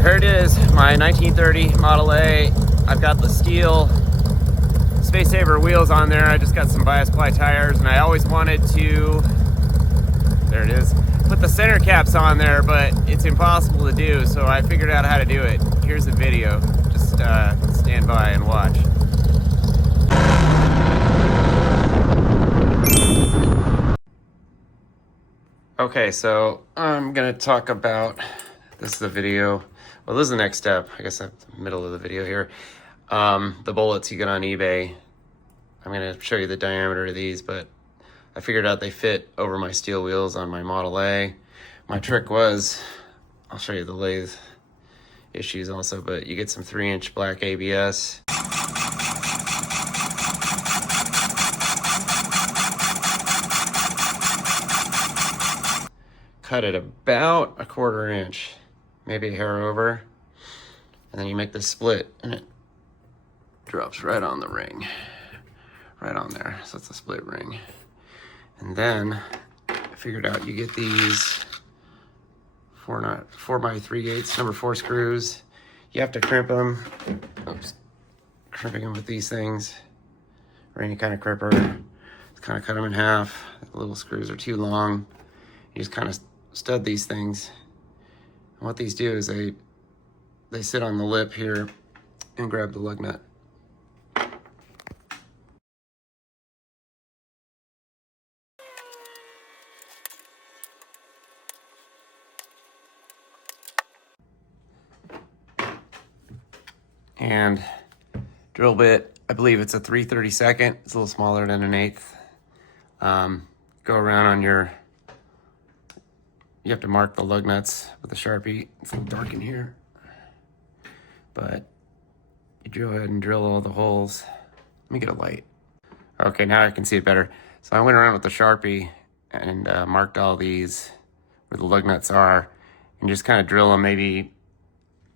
Here it is, my 1930 Model A. I've got the steel Space Saver wheels on there. I just got some bias ply tires, and I always wanted to, there it is, put the center caps on there, but it's impossible to do, so I figured out how to do it. Here's the video. Just stand by and watch. Okay, so I'm gonna talk about, this is the video. Well, this is the next step. I guess that's the middle of the video here. The bullets you get on eBay. I'm gonna show you the diameter of these, but I figured out they fit over my steel wheels on my Model A. My trick was, I'll show you the lathe issues also, but you get some 3-inch black ABS. Cut it about a 1/4 inch, maybe a hair over, and then you make this split and it drops right on the ring, right on there. So it's a split ring. And then I figured out you get these 4x3/8 number 4 screws. You have to crimp them. Oops. Crimping them with these things or any kind of crimper. Kind of cut them in half. The little screws are too long. You just kind of stud these things. And what these do is they sit on the lip here and grab the lug nut. And drill bit, I believe it's a 3/32. It's a little smaller than an 1/8. Go around on your, you have to mark the lug nuts with a Sharpie. It's a little dark in here, but you go ahead and drill all the holes. Let me get a light. Okay, now I can see it better. So I went around with the Sharpie and marked all these where the lug nuts are, and just kind of drill them maybe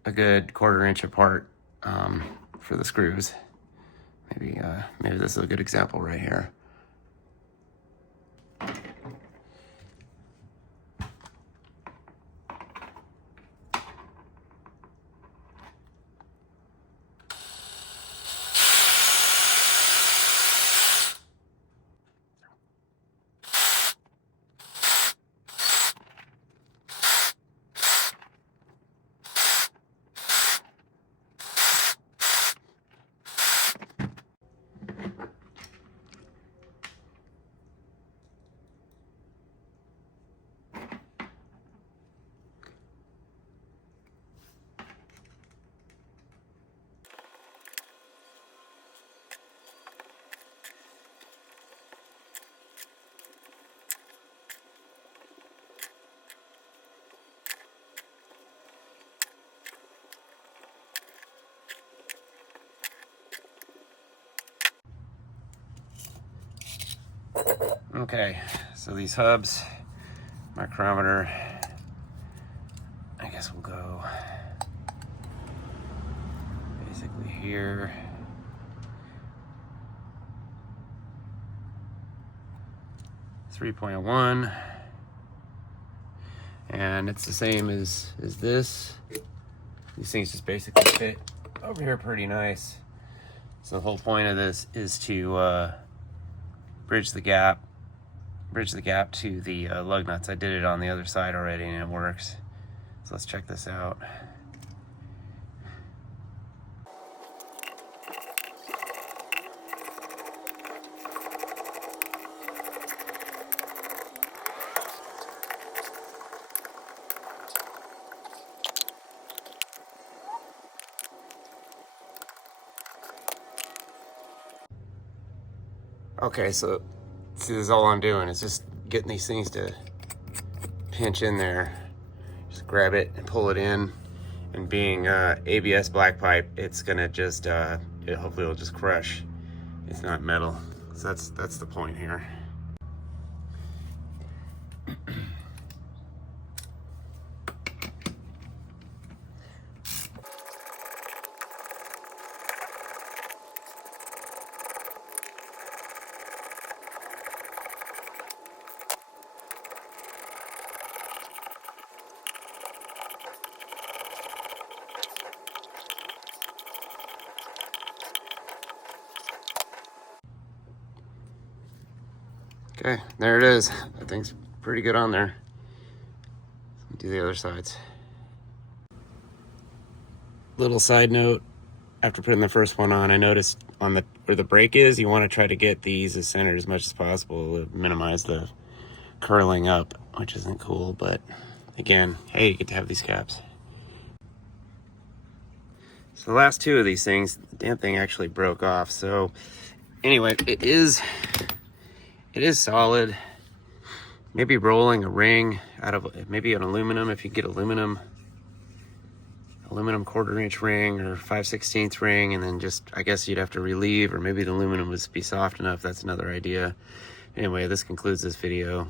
a good 1/4 inch apart for the screws. Maybe this is a good example right here. Okay, so these hubs, micrometer, I guess we'll go basically here. .1, and it's the same as this. These things just basically fit over here pretty nice. So the whole point of this is to bridge the gap to the lug nuts. I did it on the other side already and it works. So let's check this out. Okay, so this is all I'm doing. It's just getting these things to pinch in there. Just grab it and pull it in. And being ABS black pipe, it's gonna just, hopefully it'll just crush. It's not metal. So that's the point here. Okay, there it is. That thing's pretty good on there. Do the other sides. Little side note, after putting the first one on, I noticed on the where the brake is, you want to try to get these as centered as much as possible to minimize the curling up, which isn't cool, but again, hey, you get to have these caps. So the last two of these things, the damn thing actually broke off. So anyway, it is solid. Maybe rolling a ring out of maybe an aluminum, if you get aluminum 1/4-inch ring or 5/16 ring, and then just, I guess you'd have to relieve, or maybe the aluminum would be soft enough. That's another idea. Anyway, this concludes this video.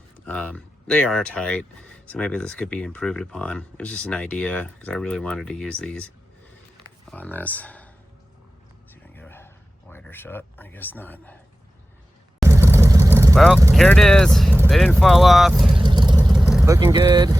They are tight, so maybe this could be improved upon. It was just an idea because I really wanted to use these on this. See if I can get a wider shot. I guess not. Well, here it is. They didn't fall off. Looking good.